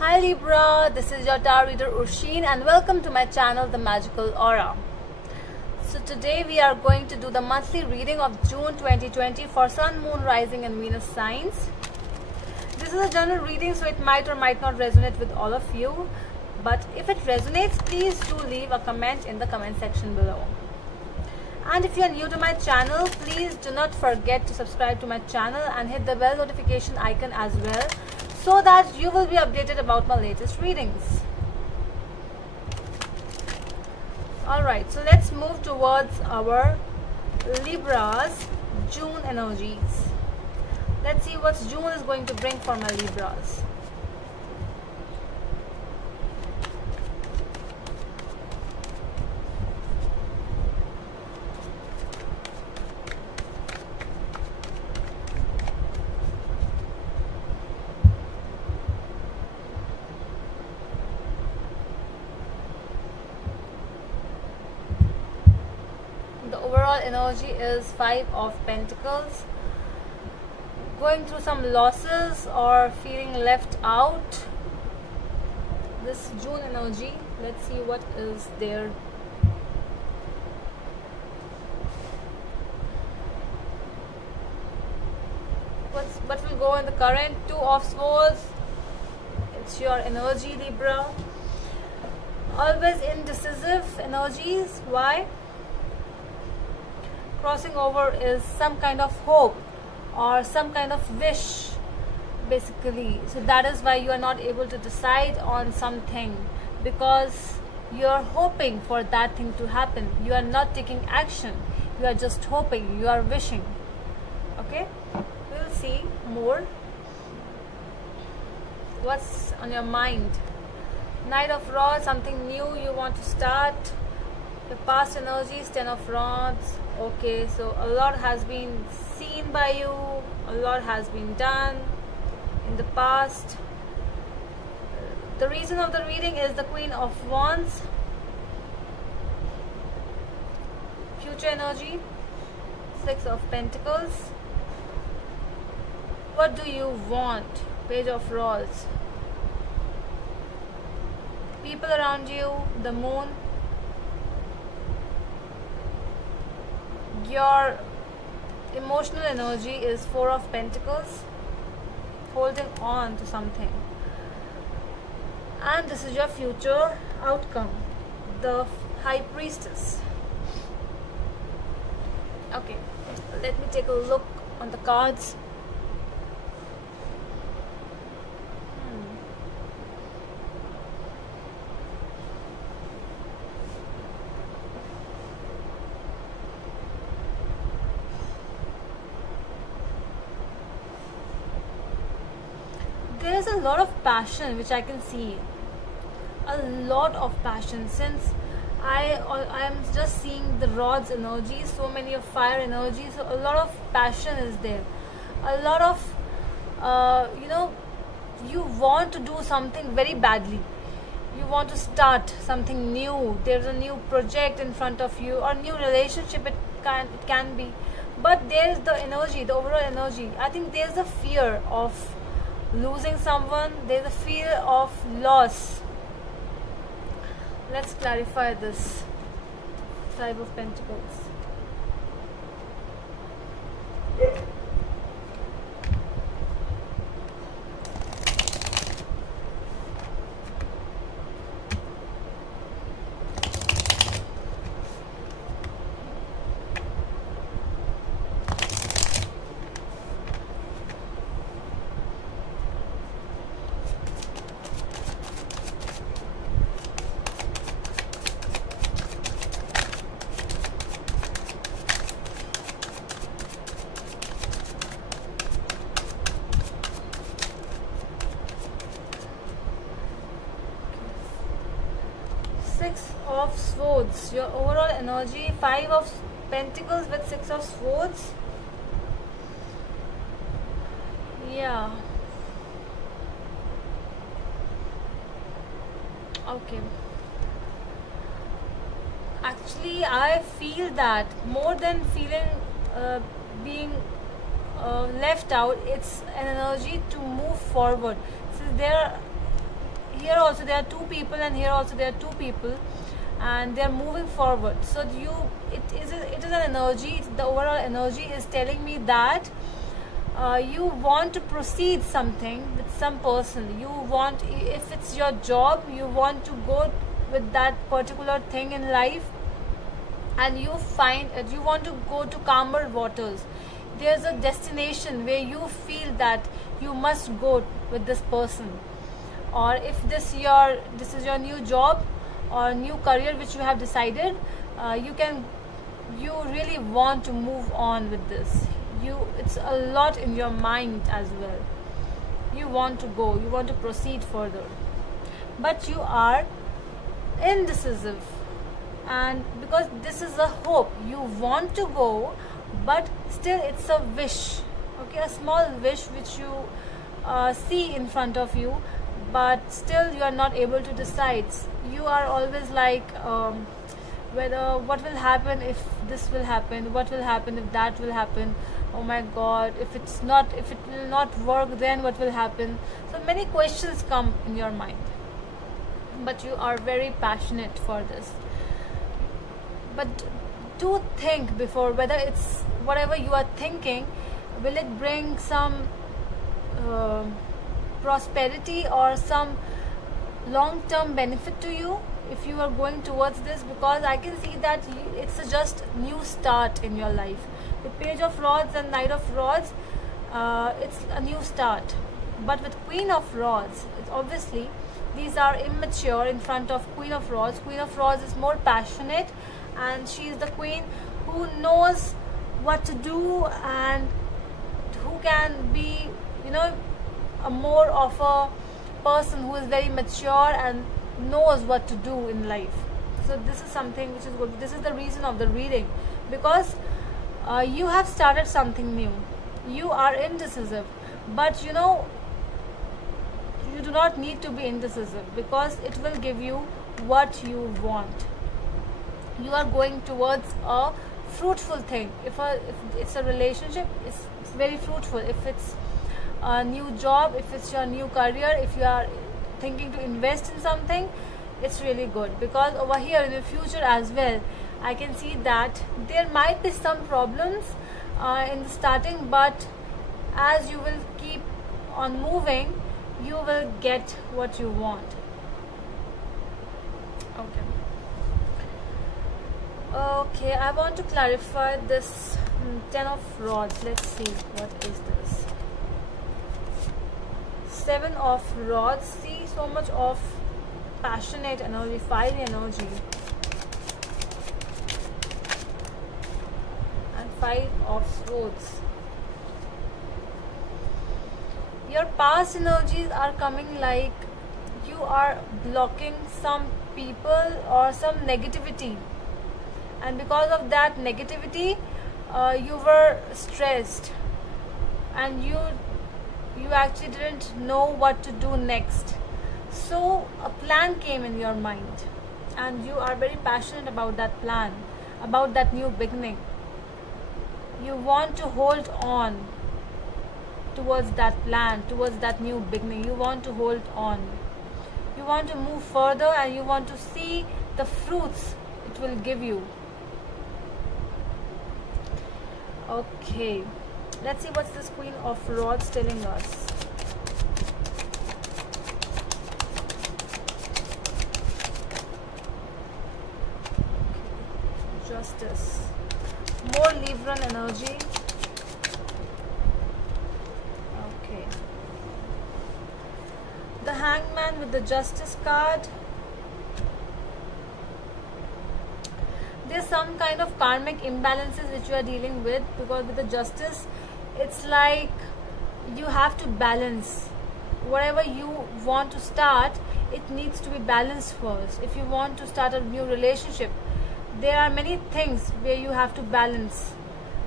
Hi Libra, this is your tarot reader Ursheen and welcome to my channel The Magical Aura. So today we are going to do the monthly reading of June 2020 for Sun, Moon, Rising and Venus signs. This is a general reading, so it might or might not resonate with all of you. But if it resonates, please do leave a comment in the comment section below. And if you are new to my channel, please do not forget to subscribe to my channel and hit the bell notification icon as well, so that you will be updated about my latest readings. Alright, so let's move towards our Libra's June energies. Let's see what June is going to bring for my Libras. The overall energy is 5 of Pentacles. Going through some losses or feeling left out. This June energy, let's see what is there. What will go in the current? 2 of Swords. It's your energy, Libra. Always indecisive energies. Why? Crossing over is some kind of hope or some kind of wish, basically. So that is why you are not able to decide on something, because you are hoping for that thing to happen. You are not taking action. You are just hoping. You are wishing. Okay? We'll see more. What's on your mind? Knight of Rods, something new you want to start. Your past energies, 10 of Rods. Okay, so a lot has been seen by you, a lot has been done in the past. The reason of the reading is the Queen of Wands. Future energy, 6 of Pentacles. What do you want? Page of Rods. People around you, the Moon. Your emotional energy is 4 of Pentacles, holding on to something. And this is your future outcome, the High Priestess. Okay, let me take a look on the cards. There is a lot of passion which I can see, a lot of passion, since I am just seeing the Rods energy, so many of fire energy, so a lot of passion is there, a lot of you want to do something very badly, you want to start something new, there's a new project in front of you or new relationship, it can be, but there's the energy, the overall energy. I think there's a fear of losing someone, there's a fear of loss. Let's clarify this. 5 of Pentacles. Six of Swords, your overall energy, 5 of Pentacles with 6 of Swords. Yeah. Okay. Actually, I feel that more than feeling being left out, it's an energy to move forward. So here also there are two people, and here also there are two people, and they are moving forward. So it is an energy. The overall energy is telling me that you want to proceed something with some person. You want, if it's your job, you want to go with that particular thing in life, and you want to go to calmer waters. There's a destination where you feel that you must go with this person. Or if this is your new job or new career which you have decided, you really want to move on with this. It's a lot in your mind as well. You want to go, you want to proceed further, but you are indecisive. And because this is a hope, you want to go, but still it's a wish, okay, a small wish which you see in front of you, but still you are not able to decide. You are always like, whether what will happen if this will happen, what will happen if that will happen, oh my god, if it will not work, then what will happen? So many questions come in your mind, but you are very passionate for this. But do think before whether it's whatever you are thinking, will it bring some prosperity or some long-term benefit to you if you are going towards this. Because I can see that it's just new start in your life. The Page of Rods and Knight of Rods, it's a new start. But with Queen of Rods, it's obviously these are immature in front of Queen of Rods. Queen of Rods is more passionate, and she is the queen who knows what to do and who can be, a more of a person who is very mature and knows what to do in life. So this is something which is good. This is the reason of the reading, because you have started something new. You are indecisive, but you do not need to be indecisive, because it will give you what you want. You are going towards a fruitful thing. If it's a relationship, it's very fruitful. If it's a new job, if it's your new career, if you are thinking to invest in something, it's really good. Because over here in the future as well, I can see that there might be some problems in the starting, but as you will keep on moving, you will get what you want. Okay, I want to clarify this 10 of Rods. Let's see, what is this? 7 of Rods. See, so much of passionate energy, fiery energy. And 5 of Swords. Your past energies are coming like you are blocking some people or some negativity, and because of that negativity you were stressed, and you actually didn't know what to do next. So a plan came in your mind, and you are very passionate about that plan, about that new beginning. You want to hold on towards that plan, towards that new beginning. You want to hold on. You want to move further, and you want to see the fruits it will give you. Okay, let's see what's this Queen of Rods telling us. Justice. More Libran energy. Okay. The Hangman with the Justice card. There's some kind of karmic imbalances which you are dealing with, because with the Justice, it's like you have to balance. Whatever you want to start, it needs to be balanced first. If you want to start a new relationship, there are many things where you have to balance.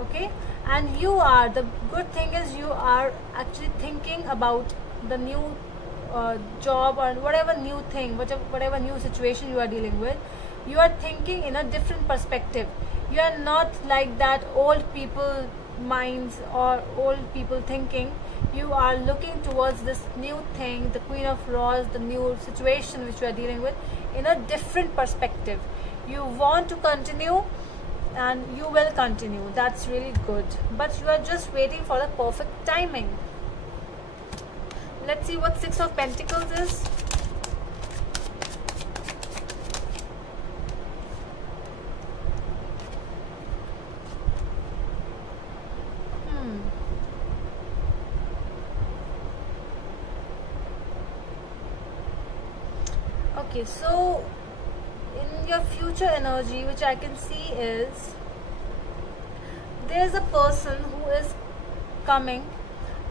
Okay, and the good thing is you are actually thinking about the new job or whatever new thing, whatever new situation you are dealing with. You are thinking in a different perspective. You are not like that old people minds or old people thinking. You are looking towards this new thing, the Queen of Rods, the new situation which you are dealing with, in a different perspective. You want to continue, and you will continue. That's really good, but you are just waiting for the perfect timing. Let's see what Six of Pentacles is. Okay, so in your future energy, which I can see is, there's a person who is coming.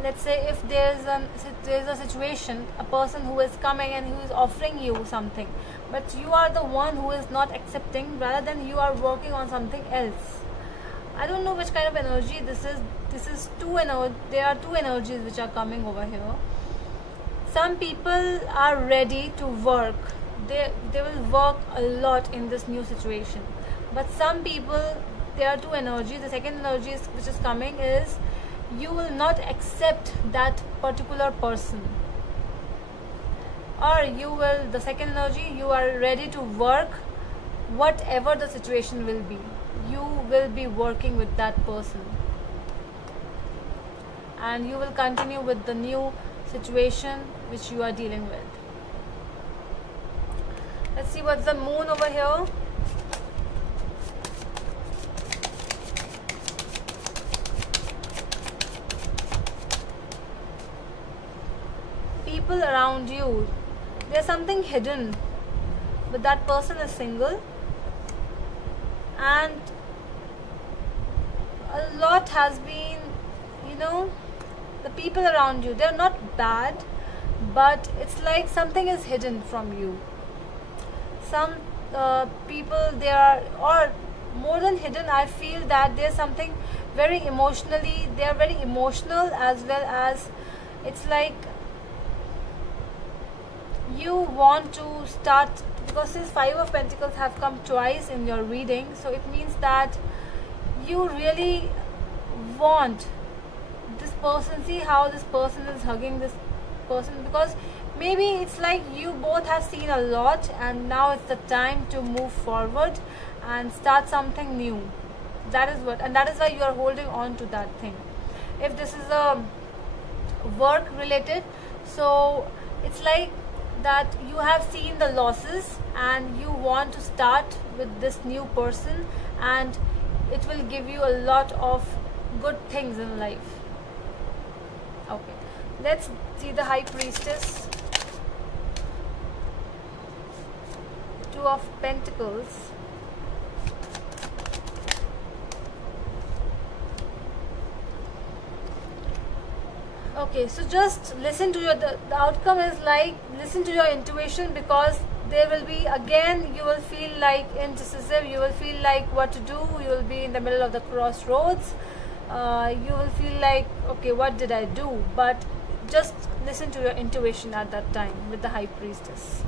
Let's say if there's a situation, a person who is coming and who is offering you something, but you are the one who is not accepting, rather than you are working on something else. I don't know which kind of energy this is. There are two energies which are coming over here. Some people are ready to work. They will work a lot in this new situation. But some people, there are two energies. The second energy which is coming is, you will not accept that particular person. Or the second energy, you are ready to work whatever the situation will be. You will be working with that person. And you will continue with the new situation which you are dealing with. Let's see what's the Moon over here. People around you, there's something hidden, but that person is single, and a lot has been, the people around you, they're not bad, but it's like something is hidden from you. Some people, they are, or more than hidden, I feel that there's something very emotionally, they are very emotional, as well as it's like you want to start, because this Five of Pentacles have come twice in your reading, so it means that you really want this person. See how this person is hugging this person, because maybe it's like you both have seen a lot, and now it's the time to move forward and start something new. That is what, and that is why you are holding on to that thing. If this is a work related, so it's like that you have seen the losses and you want to start with this new person, and it will give you a lot of good things in life. Okay, let's see the High Priestess. Two of Pentacles. Okay, so just listen to the outcome is like, listen to your intuition, because there will be, again, you will feel like indecisive, you will feel like what to do, you will be in the middle of the crossroads, you will feel like, okay, what did I do? But just listen to your intuition at that time with the High Priestess.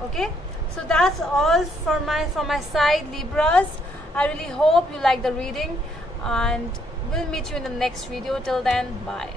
Okay, so that's all from my side, Libras. I really hope you like the reading, and we'll meet you in the next video. Till then, bye.